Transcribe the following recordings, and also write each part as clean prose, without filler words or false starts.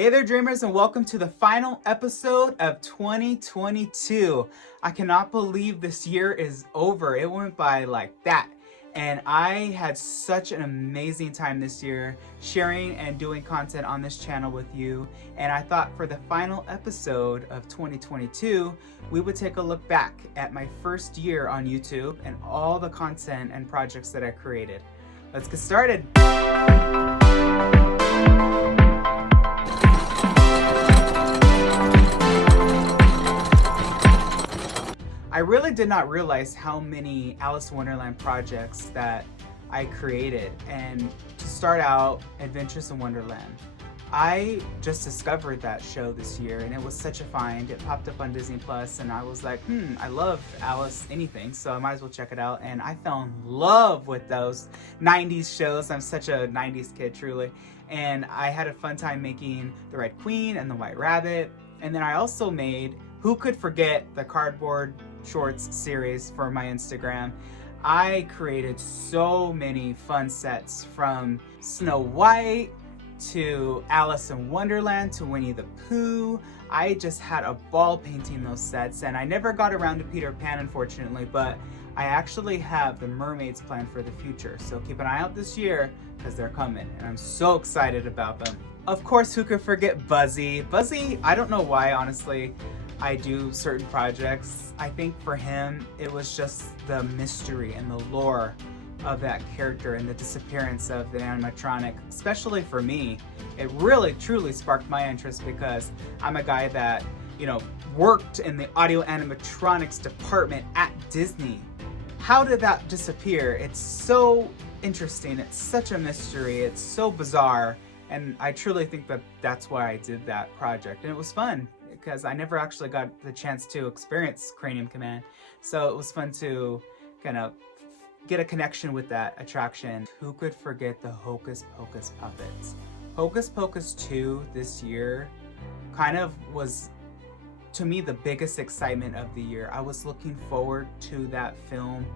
Hey there, dreamers, and welcome to the final episode of 2022. I cannot believe this year is over. It went by like that. And I had such an amazing time this year sharing and doing content on this channel with you. And I thought for the final episode of 2022, we would take a look back at my first year on YouTube and all the content and projects that I created. Let's get started. I really did not realize how many Alice in Wonderland projects that I created. And to start out, Adventures in Wonderland. I just discovered that show this year and it was such a find. It popped up on Disney Plus and I was like, I love Alice anything, so I might as well check it out. And I fell in love with those 90s shows. I'm such a 90s kid, truly. And I had a fun time making The Red Queen and The White Rabbit. And then I also made, who could forget, the Cardboard Shorts series for my Instagram. I created so many fun sets, from Snow White to Alice in Wonderland to Winnie the Pooh. I just had a ball painting those sets, and I never got around to Peter Pan, unfortunately, but I actually have the mermaids planned for the future. So keep an eye out this year because they're coming and I'm so excited about them. Of course, who could forget Buzzy? Buzzy, I don't know why, honestly, I do certain projects. I think for him, it was just the mystery and the lore of that character and the disappearance of the animatronic. Especially for me, it really truly sparked my interest because I'm a guy that, worked in the audio animatronics department at Disney. How did that disappear? It's so interesting. It's such a mystery. It's so bizarre. And I truly think that that's why I did that project. And it was fun because I never actually got the chance to experience Cranium Command. So it was fun to kind of get a connection with that attraction. Who could forget the Hocus Pocus puppets? Hocus Pocus 2 this year kind of was, to me, the biggest excitement of the year. I was looking forward to that film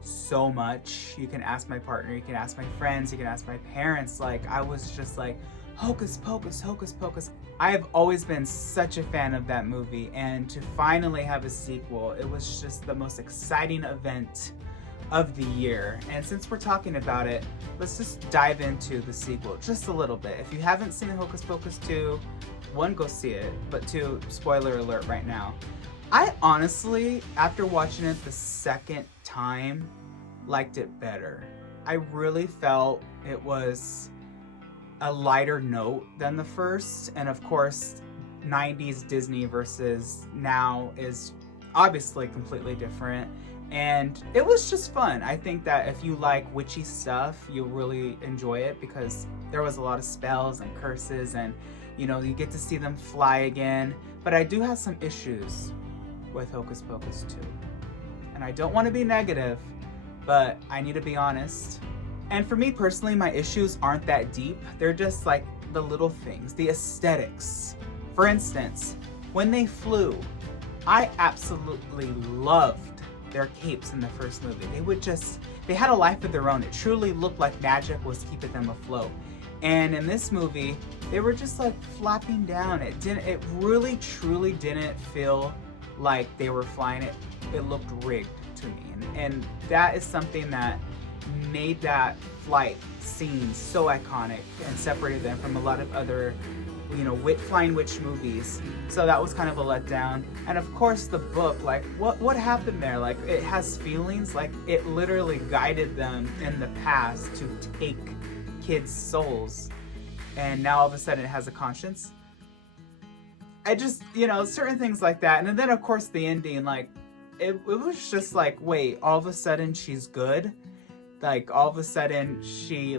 so much. You can ask my partner, you can ask my friends, you can ask my parents. Like, I was just like, Hocus Pocus, Hocus Pocus. I have always been such a fan of that movie, and to finally have a sequel, it was just the most exciting event of the year. And since we're talking about it, let's just dive into the sequel just a little bit. If you haven't seen Hocus Pocus 2, 1, go see it, but 2, spoiler alert right now. I honestly, after watching it the second time, liked it better. I really felt it was a lighter note than the first, and of course 90s Disney versus now is obviously completely different, and it was just fun. I think that if you like witchy stuff, you'll really enjoy it because there was a lot of spells and curses, and you get to see them fly again. But I do have some issues with Hocus Pocus 2, and I don't want to be negative, but I need to be honest. And for me personally, my issues aren't that deep. They're just like the little things, the aesthetics. For instance, when they flew, I absolutely loved their capes in the first movie. They had a life of their own. It truly looked like magic was keeping them afloat. And in this movie, they were just like flapping down. It really truly didn't feel like they were flying. It looked rigged to me. And that is something that made that flight scene so iconic and separated them from a lot of other, flying witch movies. So that was kind of a letdown. And of course the book, like what happened there? Like, it has feelings, like it literally guided them in the past to take kids' souls. And now all of a sudden it has a conscience. I just, certain things like that. And then of course the ending, like it was just like, wait, all of a sudden she's good? Like, all of a sudden she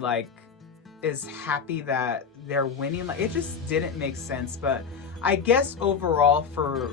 is happy that they're winning? Like, it just didn't make sense. But I guess overall, for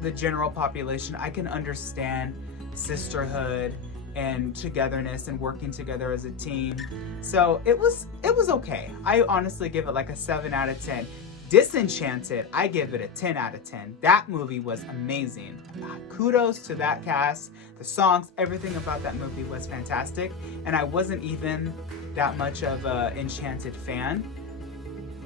the general population, I can understand sisterhood and togetherness and working together as a team. So it was okay. I honestly give it like a 7 out of 10. Disenchanted, I give it a 10 out of 10. That movie was amazing. Kudos to that cast. The songs, everything about that movie was fantastic. And I wasn't even that much of an Enchanted fan.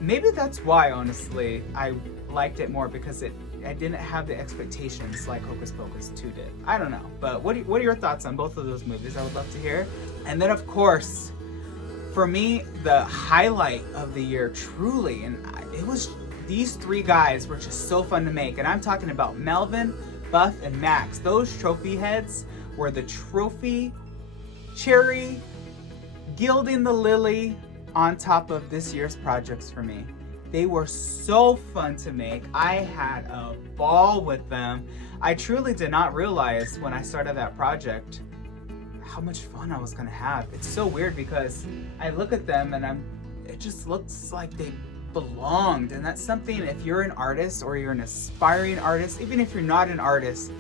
maybe that's why, honestly, I liked it more, because I didn't have the expectations like Hocus Pocus 2 did. I don't know, but what are your thoughts on both of those movies? I would love to hear. And then, of course, for me, the highlight of the year, truly, and it was these three guys were just so fun to make. And I'm talking about Melvin, Buff, and Max. Those trophy heads were the trophy cherry gilding the lily on top of this year's projects for me. They were so fun to make. I had a ball with them. I truly did not realize when I started that project how much fun I was gonna have. It's so weird because I look at them and it just looks like they belonged. And that's something, if you're an artist or you're an aspiring artist, even if you're not an artist,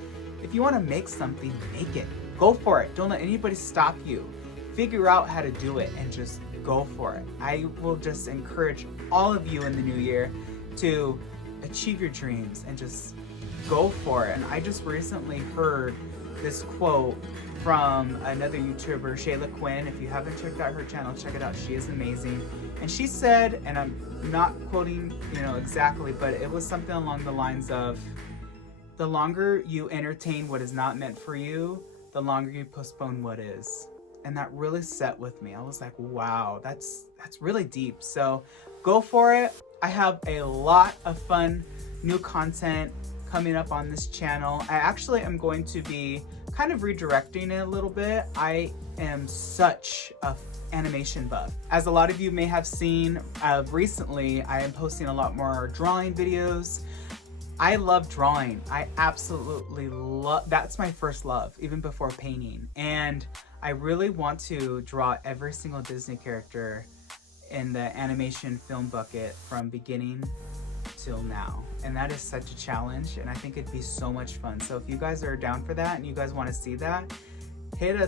if you wanna make something, make it. Go for it. Don't let anybody stop you. Figure out how to do it and just go for it. I will just encourage all of you in the new year to achieve your dreams and just go for it. And I just recently heard this quote from another YouTuber, Shayla Quinn. If you haven't checked out her channel, check it out. She is amazing. And she said, and I'm not quoting, exactly, but it was something along the lines of, the longer you entertain what is not meant for you, the longer you postpone what is. And that really set with me. I was like, wow, that's really deep. So go for it. I have a lot of fun new content coming up on this channel. I actually am going to be kind of redirecting it a little bit. I am such a animation buff. As a lot of you may have seen recently, I am posting a lot more drawing videos. I love drawing. I absolutely love, that's my first love, even before painting. And I really want to draw every single Disney character in the animation film bucket from beginning till now. And that is such a challenge, and I think it'd be so much fun. So if you guys are down for that and you guys want to see that, give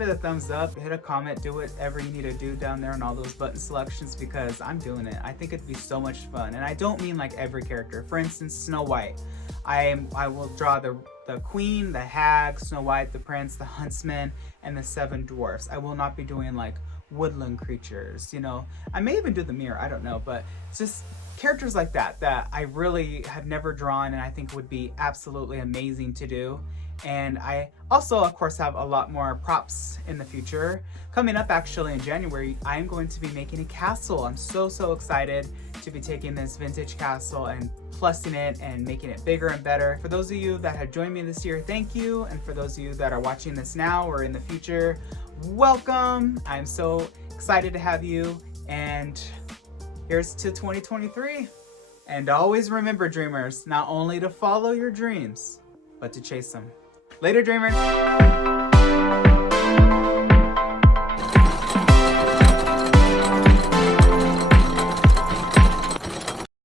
it a thumbs up, hit a comment, do whatever you need to do down there on all those button selections, because I'm doing it. I think it'd be so much fun. And I don't mean like every character. For instance, Snow White. I will draw the queen, the hag, Snow White, the prince, the huntsman, and the 7 dwarfs. I will not be doing like woodland creatures, I may even do the mirror, I don't know, but it's just characters like that I really have never drawn, and I think would be absolutely amazing to do. And I also, of course, have a lot more props in the future. Coming up actually in January, I am going to be making a castle. I'm so excited to be taking this vintage castle and plussing it and making it bigger and better. For those of you that have joined me this year, thank you. And for those of you that are watching this now or in the future, welcome. I'm so excited to have you. And here's to 2023. And always remember, dreamers, not only to follow your dreams, but to chase them. Later, dreamers.